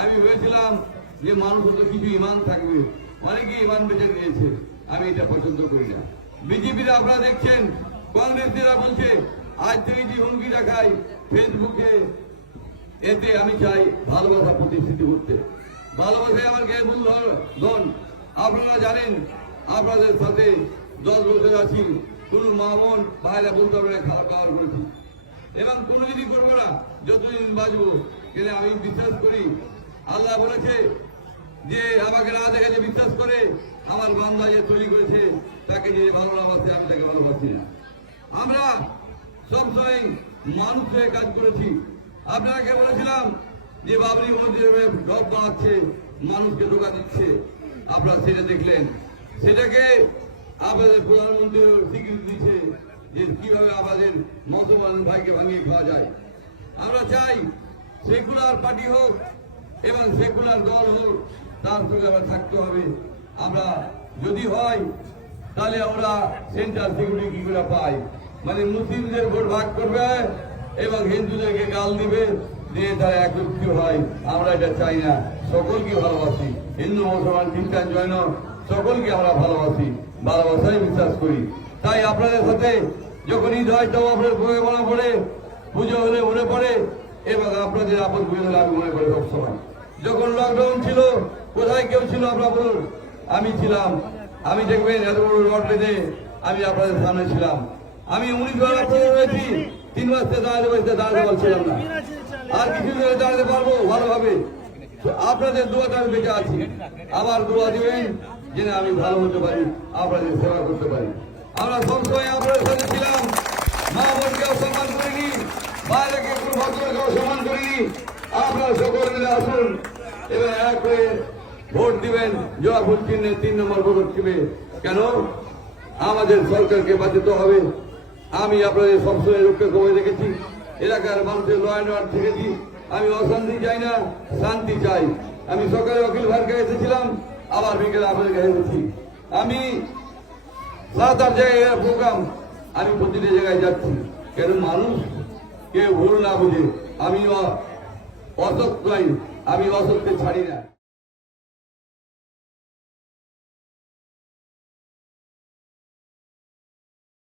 আমি ভেবেছিলাম যে মানুষের তো কিছু ইমান থাকবে, অনেকে ইমান বেঁচে নিয়েছে। আমি এটা পছন্দ করি না। বিজেপিরা আপনারা দেখছেন, কংগ্রেসীরা বলছে আজ থেকে যে হুমকি দেখায় ফেসবুকে, এতে আমি চাই ভালোবাসা প্রতিষ্ঠিত করতে। ভালোবাসায় আমার কে মূলধন। আপনারা জানেন, আপনাদের সাথে 10 বছর আছি, কোন মা বোন ভাইরা বলতে পারবে খাওয়া খাওয়ার করেছি এবং কোনো যদি করবো না যতদিন বাঁচবো। কেন আমি বিশ্বাস করি, আল্লাহ বলেছে যে আমাকে না দেখে যে বিশ্বাস করে আমার বান্দা যে তৈরি করেছে তাকে যে ভালোবাসে, আমি তাকে ভালোবাসি না। আমরা সবসময় মানুষের কাজ করেছি। আপনাকে বলেছিলাম যে বাবরি মসজিদে ঢপ বানাচ্ছে, মানুষকে ধোকা দিচ্ছে, আপনারা সেটা দেখলেন। সেটাকে আপনাদের প্রধানমন্ত্রী স্বীকৃতি দিচ্ছে যে কিভাবে আমাদের মুসলমান ভাইকে ভাঙিয়ে খাওয়া যায়। আমরা চাই সেকুলার পার্টি হোক এবং সেকুলার দল হোক, তার সঙ্গে আমরা থাকতে হবে। আমরা যদি হয় তাহলে আমরা সেন্ট্রাল সিকিউরিটি কি করে পাই, মানে মুসলিমদের ভোট ভাগ করবে এবং হিন্দুদেরকে গাল দিবে, দিয়ে তারা একত্রিত হয়। আমরা এটা চাই না। সকলকে ভালোবাসি, হিন্দু মুসলমান খ্রিস্টান জৈন সকলকে আমরা ভালোবাসি, ভালোবাসায় বিশ্বাস করি। তাই আপনাদের সাথে যখন ঈদ হয় তখন আপনার বয়ে মনে পড়ে, পুজো হলে মনে পড়ে এবং আপনাদের আপদ বুঝে হলে আমি মনে করি সবসময়। যখন লকডাউন ছিল কোথায় কেউ ছিল আপনারা বলুন? আমি ছিলাম। আমি দেখবেন এত বড় রড বেঁধে আমি আপনাদের সামনে ছিলাম। আমি 19 বার আপনাদের রয়েছি, 3 মাস দাঁড়াতে পারছিলাম না। আর কিছু দিনে দাঁড়াতে পারবো ভালোভাবে। আপনাদের দোয়াতে আমি বেঁচে আছি। আবার দোয়া দিবেন যেন আমি ভালো হতে পারি, আপনাদের সেবা করতে পারি। আমরা সবসময় আপনাদের সাথে ছিলাম। মা বোনকেও সম্মান করিনি, বাইরেকে কোনো ভদ্রকেও সম্মান করিনি। আপনারা সকল মিলে আসুন এবং এক হয়ে ভোট দিবেন জোড়া ভোট চিহ্নে 3 নম্বর পদক্ষেপে। কেন? আমাদের সরকারকে বাঁচাতে হবে। আমি আপনাদের সবসময় রক্ষা করে রেখেছি। এলাকার মানুষের ল অ্যান্ড অর্ডার থেকেছি। আমি অশান্তি চাই না, শান্তি চাই। আমি সকালে অখিল ভাইয়ের কাছে এসেছিলাম, আবার বিকেলে আপনাদের কাছে এসেছি। আমি 7-8 জায়গায় প্রোগ্রাম, আমি প্রতিটা জায়গায় যাচ্ছি। কেন? মানুষ কেউ ভুল না বুঝে। আমি অসৎ নই, আমি অসৎকে ছাড়ি না।